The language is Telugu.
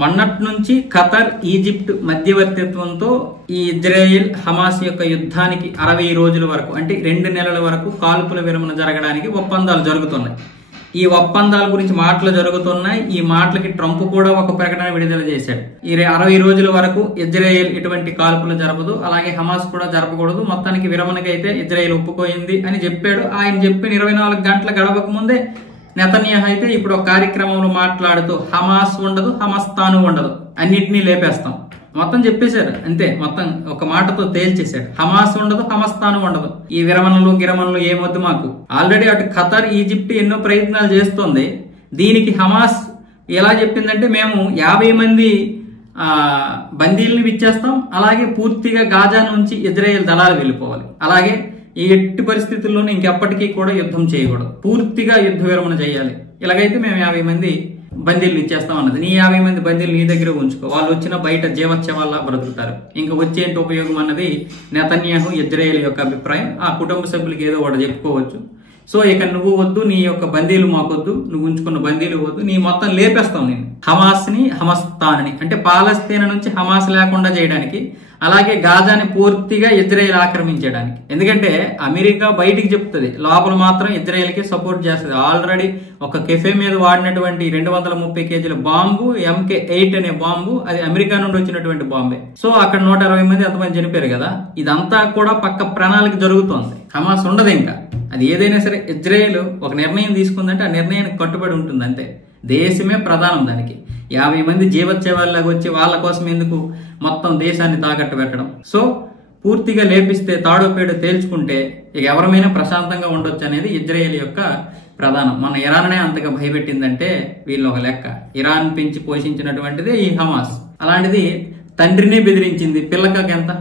మొన్నటి నుంచి ఖతర్, ఈజిప్ట్ మధ్యవర్తిత్వంతో ఈ ఇజ్రాయెల్ హమాస్ యొక్క యుద్ధానికి 60 రోజుల వరకు అంటే 2 నెలల వరకు కాల్పుల విరమణ జరగడానికి ఒప్పందాలు జరుగుతున్నాయి. ఈ ఒప్పందాల గురించి మాటలు జరుగుతున్నాయి. ఈ మాటలకి ట్రంప్ కూడా ఒక ప్రకటన విడుదల చేశాడు. ఈ 60 రోజుల వరకు ఇజ్రాయెల్ ఎటువంటి కాల్పులు జరపదు, అలాగే హమాస్ కూడా జరపకూడదు, మొత్తానికి విరమణకైతే ఇజ్రాయెల్ ఒప్పుకోయింది అని చెప్పాడు. ఆయన చెప్పిన 24 గంటల గడవక ముందే నెతన్యాహు అయితే ఇప్పుడు ఒక కార్యక్రమంలో మాట్లాడుతూ హమాస్ ఉండదు, హమస్తాను ఉండదు, అన్నిటినీ లేపేస్తాం మొత్తం చెప్పేశారు. అంతే, మొత్తం ఒక మాటతో తేల్చేశాడు. హమాస్ ఉండదు, హమస్తాను ఉండదు, ఈ గిరమణలు ఏమొద్దు మాకు. ఆల్రెడీ అటు ఖతర్, ఈజిప్ట్ ఎన్నో ప్రయత్నాలు చేస్తోంది. దీనికి హమాస్ ఎలా చెప్పిందంటే మేము 50 మంది బందీల్ని ఇచ్చేస్తాం, అలాగే పూర్తిగా గాజా నుంచి ఇజ్రాయెల్ దళాలు వెళ్ళిపోవాలి, అలాగే ఈ ఎట్టి పరిస్థితుల్లోనూ ఇంకెప్పటికీ కూడా యుద్ధం చేయకూడదు, పూర్తిగా యుద్ధ విరమణ చేయాలి. ఇలాగైతే మేము 50 మంది బందీలు ఇచ్చేస్తాం అన్నది. నీ 50 మంది బందీలు నీ దగ్గర ఉంచుకో, వాళ్ళు వచ్చిన బయట జీవోత్సవాల్లా బ్రతుకుతారు, ఇంకా వచ్చేంటి ఉపయోగం అన్నది నెతన్యాహు ఇజ్రాయెల్ యొక్క అభిప్రాయం. ఆ కుటుంబ సభ్యులకి ఏదో ఒకటి చెప్పుకోవచ్చు. సో ఇక నువ్వు వద్దు, నీ యొక్క బందీలు మాకొద్దు, నువ్వు ఉంచుకున్న బందీలు వద్దు, నీ మొత్తం లేపేస్తాం నేను. హమాస్ ని, హమస్తాన్ని అంటే పాలస్తీనా నుంచి హమాస్ లేకుండా చేయడానికి, అలాగే గాజాని పూర్తిగా ఇజ్రాయెల్ ఆక్రమించడానికి. ఎందుకంటే అమెరికా బయటికి చెప్తుంది, లోపల మాత్రం ఇజ్రాయెల్ కి సపోర్ట్ చేస్తుంది. ఆల్రెడీ ఒక కెఫే మీద వాడినటువంటి 230 కేజీల బాంబు, MK8 అనే బాంబు, అది అమెరికా నుండి వచ్చినటువంటి బాంబే. సో అక్కడ 120 మంది అంతమంది చనిపోయారు కదా. ఇదంతా కూడా పక్క ప్రణాళిక జరుగుతోంది. హమాస్ ఉండదు ఇంకా. అది ఏదైనా సరే ఇజ్రాయెల్ ఒక నిర్ణయం తీసుకుందంటే ఆ నిర్ణయానికి కట్టుబడి ఉంటుంది అంతే. దేశమే ప్రధానం దానికి. 50 మంది జీవోత్సవాల్లాగా వచ్చి వాళ్ళ కోసం ఎందుకు మొత్తం దేశాన్ని తాకట్టు పెట్టడం. సో పూర్తిగా లేపిస్తే తాడో పేడో తేల్చుకుంటే ఇక ఎవరమైనా ప్రశాంతంగా ఉండొచ్చు అనేది ఇజ్రాయెల్ యొక్క ప్రధానం. మన ఇరాన్నే అంతగా భయపెట్టిందంటే వీళ్ళు ఒక లెక్క. ఇరాన్ పెంచి పోషించినటువంటిది ఈ హమాస్. అలాంటిది తండ్రినే బెదిరించింది, పిల్లకి ఎంత